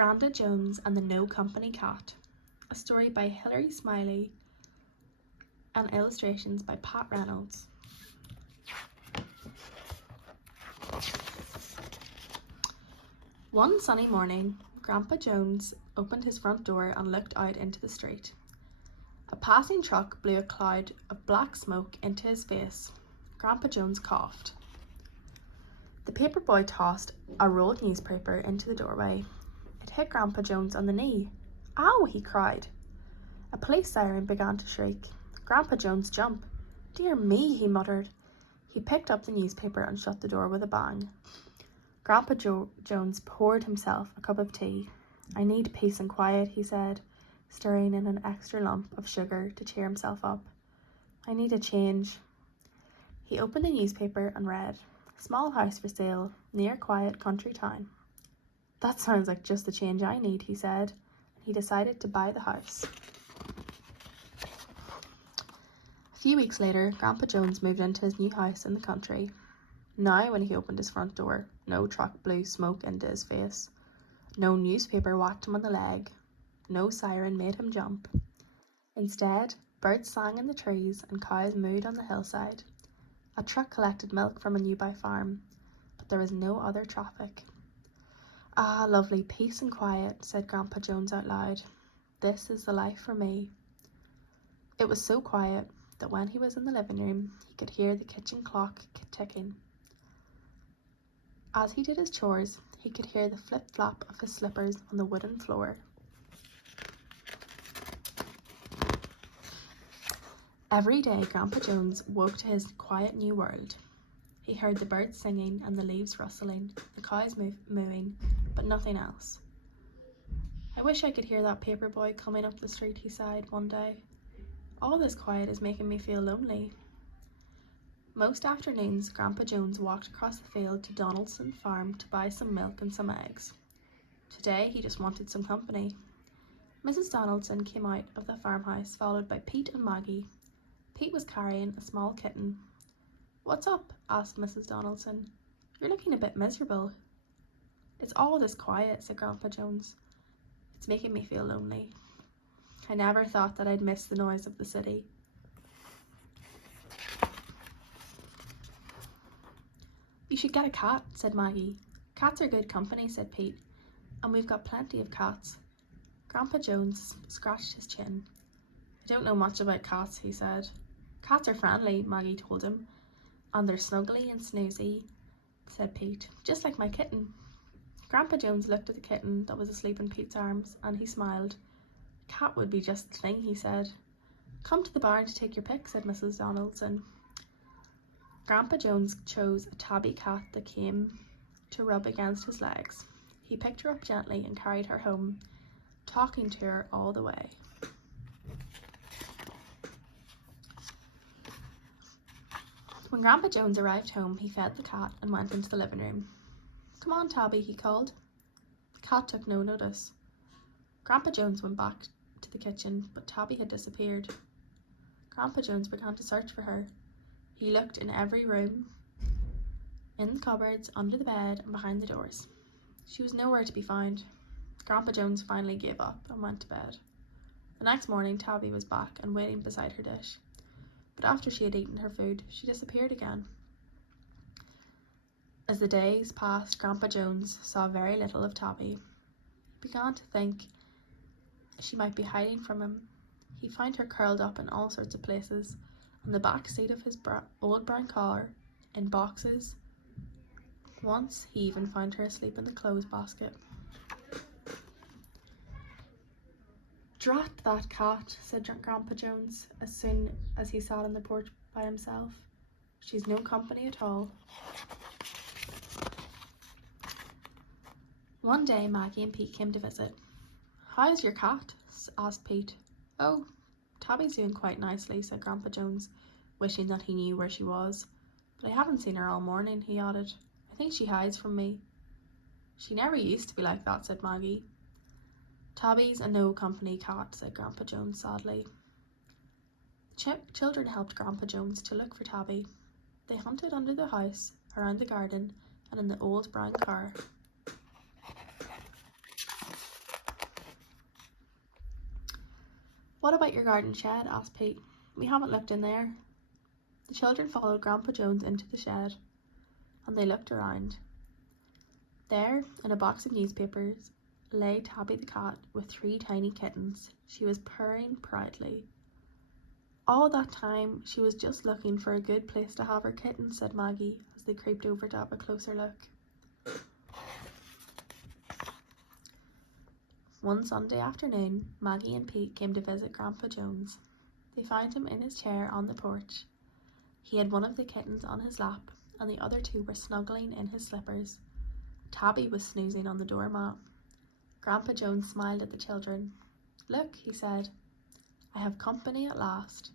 Granda Jones and the No Company Cat, a story by Hilary Smiley and illustrations by Pat Reynolds. One sunny morning, Grandpa Jones opened his front door and looked out into the street. A passing truck blew a cloud of black smoke into his face. Grandpa Jones coughed. The paper boy tossed a rolled newspaper into the doorway. It hit Grandpa Jones on the knee. "Ow!" he cried. A police siren began to shriek. Grandpa Jones jumped. "Dear me," he muttered. He picked up the newspaper and shut the door with a bang. Grandpa Jones poured himself a cup of tea. "I need peace and quiet," he said, stirring in an extra lump of sugar to cheer himself up. "I need a change." He opened the newspaper and read, "Small house for sale, near quiet country town." "That sounds like just the change I need," he said, and he decided to buy the house. A few weeks later, Grandpa Jones moved into his new house in the country. Now, when he opened his front door, no truck blew smoke into his face. No newspaper whacked him on the leg. No siren made him jump. Instead, birds sang in the trees and cows mooed on the hillside. A truck collected milk from a nearby farm, but there was no other traffic. "Ah, lovely peace and quiet," said Grandpa Jones out loud. "This is the life for me." It was so quiet that when he was in the living room, he could hear the kitchen clock ticking. As he did his chores, he could hear the flip-flop of his slippers on the wooden floor. Every day, Grandpa Jones woke to his quiet new world. He heard the birds singing and the leaves rustling, the cows mooing, but nothing else. "I wish I could hear that paper boy coming up the street," he sighed one day. "All this quiet is making me feel lonely." Most afternoons, Grandpa Jones walked across the field to Donaldson Farm to buy some milk and some eggs. Today, he just wanted some company. Mrs. Donaldson came out of the farmhouse, followed by Pete and Maggie. Pete was carrying a small kitten. "What's up?" asked Mrs. Donaldson. "You're looking a bit miserable." "It's all this quiet," said Grandpa Jones. "It's making me feel lonely. I never thought that I'd miss the noise of the city." "You should get a cat," said Maggie. "Cats are good company," said Pete, "and we've got plenty of cats." Grandpa Jones scratched his chin. "I don't know much about cats," he said. "Cats are friendly," Maggie told him. "And they're snuggly and snoozy," said Pete, "just like my kitten." Grandpa Jones looked at the kitten that was asleep in Pete's arms, and he smiled. "A cat would be just the thing," he said. "Come to the barn to take your pick," said Mrs. Donaldson. Grandpa Jones chose a tabby cat that came to rub against his legs. He picked her up gently and carried her home, talking to her all the way. When Grandpa Jones arrived home, he fed the cat and went into the living room. "Come on, Tabby," he called. The cat took no notice. Grandpa Jones went back to the kitchen, but Tabby had disappeared. Grandpa Jones began to search for her. He looked in every room, in the cupboards, under the bed, and behind the doors. She was nowhere to be found. Grandpa Jones finally gave up and went to bed. The next morning, Tabby was back and waiting beside her dish. But after she had eaten her food, she disappeared again. As the days passed, Grandpa Jones saw very little of Tabby. He began to think she might be hiding from him. He found her curled up in all sorts of places, on the back seat of his old brown car, in boxes. Once he even found her asleep in the clothes basket. "Drat that cat," said Grandpa Jones as soon as he sat on the porch by himself. "She's no company at all." One day Maggie and Pete came to visit. "How's your cat?" asked Pete. "Oh, Tabby's doing quite nicely," said Grandpa Jones, wishing that he knew where she was. "But I haven't seen her all morning," he added. "I think she hides from me." "She never used to be like that," said Maggie. "Tabby's a no company cat," said Grandpa Jones sadly. Children helped Grandpa Jones to look for Tabby. They hunted under the house, around the garden, and in the old brown car. What about your garden shed? Asked Pete. We haven't looked in there. The children followed Grandpa Jones into the shed, and they looked around. There, in a box of newspapers, lay Tabby the cat with 3 tiny kittens. She was purring proudly. All that time, she was just looking for a good place to have her kittens, said Maggie, as they creeped over to have a closer look. One Sunday afternoon, Maggie and Pete came to visit Grandpa Jones. They found him in his chair on the porch. He had one of the kittens on his lap, and the other 2 were snuggling in his slippers. Tabby was snoozing on the doormat. Grandpa Jones smiled at the children. Look, he said, I have company at last.